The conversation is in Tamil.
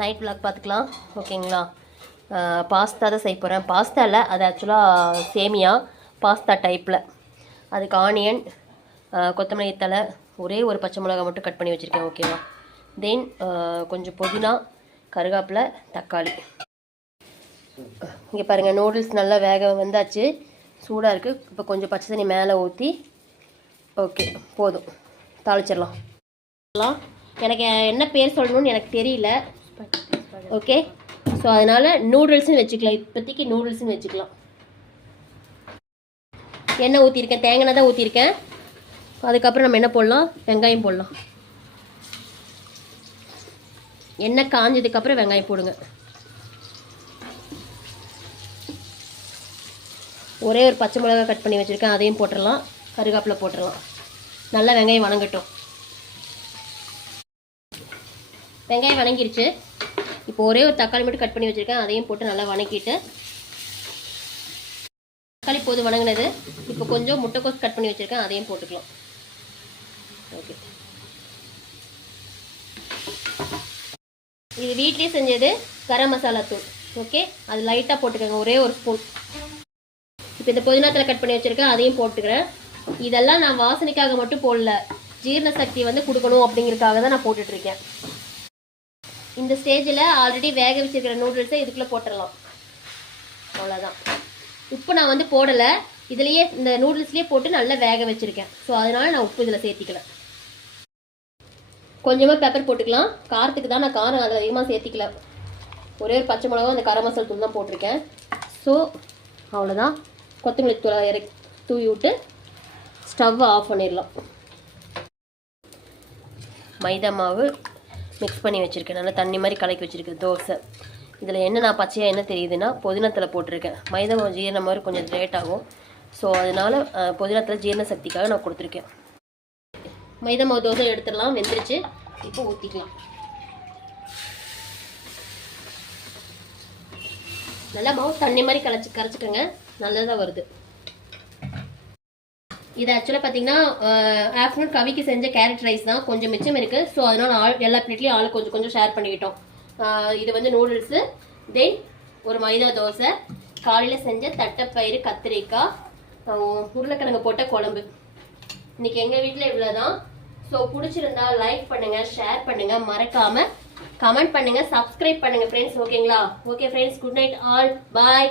நைட் விளாக் பார்த்துக்கலாம் ஓகேங்களா. பாஸ்தா தான் செய்ய போகிறேன். பாஸ்தா இல்லை, அது ஆக்சுவலாக சேமியா பாஸ்தா டைப்பில். அதுக்கு ஆனியன், கொத்தமல்லி தழை, ஒரே ஒரு பச்சை மிளகா மட்டும் கட் பண்ணி வச்சுருக்கேன் ஓகேவா. தென் கொஞ்சம் புதினா, கருவேப்பிலை, தக்காளி. இங்கே பாருங்கள், நூடுல்ஸ் நல்லா வேக வந்தாச்சு, சூடாக இருக்குது. இப்போ கொஞ்சம் பச்சை தண்ணி மேலே ஊற்றி ஓகே போதும், தாளிச்சிடலாம். எனக்கு என்ன பேர் சொல்லணும்னு எனக்கு தெரியல ஓகே. ஸோ அதனால் நூடுல்ஸ்னு வச்சுக்கலாம், இப்போதைக்கு நூடுல்ஸ்னு வச்சுக்கலாம். எண்ணெய் ஊற்றிருக்கேன், தேங்காய் எண்ணெய் தான் ஊற்றிருக்கேன். அதுக்கப்புறம் நம்ம என்ன போடலாம், வெங்காயம் போடலாம். எண்ணெய் காஞ்சதுக்கப்புறம் வெங்காயம் போடுங்க. ஒரே ஒரு பச்சை மிளகா கட் பண்ணி வச்சுருக்கேன், அதையும் போட்டுடலாம். கருவேப்பிலை போட்டுடலாம். நல்லா வெங்காயம் வணங்கட்டும். வெங்காயம் வணங்கிருச்சு. இப்போ ஒரே ஒரு தக்காளி மட்டும் கட் பண்ணி வச்சுருக்கேன், அதையும் போட்டு நல்லா வணக்கிட்டு, தக்காளி போது வணங்கினது. இப்போ கொஞ்சம் முட்டைக்கோஸ் கட் பண்ணி வச்சுருக்கேன், அதையும் போட்டுக்கலாம். ஓகே, இது வீட்லேயே செஞ்சது கரம் மசாலா தூள் ஓகே. அது லைட்டாக போட்டுக்கோங்க, ஒரே ஒரு ஸ்பூன். இப்போ இந்த புதினாத்தில் கட் பண்ணி வச்சுருக்கேன், அதையும் போட்டுக்கிறேன். இதெல்லாம் நான் வாசனைக்காக மட்டும் போடல, ஜீரண சக்தி வந்து கொடுக்கணும் அப்படிங்கிறதுக்காக தான் நான் போட்டுட்ருக்கேன். இந்த ஸ்டேஜில் ஆல்ரெடி வேக வச்சுருக்கிற நூடுல்ஸை இதுக்குள்ளே போட்டுடலாம். அவ்வளோதான். உப்பு நான் வந்து போடலை, இதுலேயே இந்த நூடுல்ஸ்லேயே போட்டு நல்லா வேக வச்சுருக்கேன். ஸோ அதனால் நான் உப்பு இதில் சேர்த்திக்கல. கொஞ்சமாக பெப்பர் போட்டுக்கலாம், காரத்துக்கு தான். நான் காரம் அதில் அதிகமாக சேர்த்திக்கல, ஒரே ஒரு பச்சை மிளகா அந்த கரம் மசாலா தூள் தான் போட்டிருக்கேன். ஸோ அவ்வளோதான். கொத்தமல்லி தூளை தூவி விட்டு ஸ்டவ்வை ஆஃப் பண்ணிடலாம். மைதா மாவு மிக்ஸ் பண்ணி வச்சுருக்கேன், நல்லா தண்ணி மாதிரி கலக்கி வச்சுருக்கேன் தோசை. இதில் என்ன நான் பச்சையாக என்ன தெரியுதுன்னா புதினத்தில் போட்டிருக்கேன். மைதா மாவு ஜீரண மாதிரி கொஞ்சம் லேட் ஆகும், ஸோ அதனால் புதினத்தில் ஜீரண சக்திக்காக நான் கொடுத்துருக்கேன். மைதா மாவு தோசை எடுத்துடலாம், வெந்துருச்சு. இப்போ ஊற்றிக்கலாம். நல்லா மாவு தண்ணி மாதிரி கரைச்சிக்கோங்க, நல்லதாக வருது. இது ஆக்சுவலாக பார்த்தீங்கன்னா ஆஃப்டர்நூன் கவிக்கு செஞ்ச கேரட் ரைஸ் தான், கொஞ்சம் மிச்சம் இருக்குது. ஸோ அதனால் எல்லா பிளேட்லேயும் ஆள் கொஞ்சம் கொஞ்சம் ஷேர் பண்ணிக்கிட்டோம். இது வந்து நூடுல்ஸு, தென் ஒரு மைதா தோசை, காலையில் செஞ்ச தட்டைப்பயிறு, கத்திரிக்காய், உருளைக்கிழங்கு போட்ட குழம்பு. இன்றைக்கி எங்கள் வீட்டில் இவ்வளோ தான். ஸோ பிடிச்சிருந்தா லைக் பண்ணுங்கள், ஷேர் பண்ணுங்கள், மறக்காமல் கமெண்ட் பண்ணுங்கள், சப்ஸ்கிரைப் பண்ணுங்கள் ஃப்ரெண்ட்ஸ் ஓகேங்களா. Okay friends, good night all, பாய்.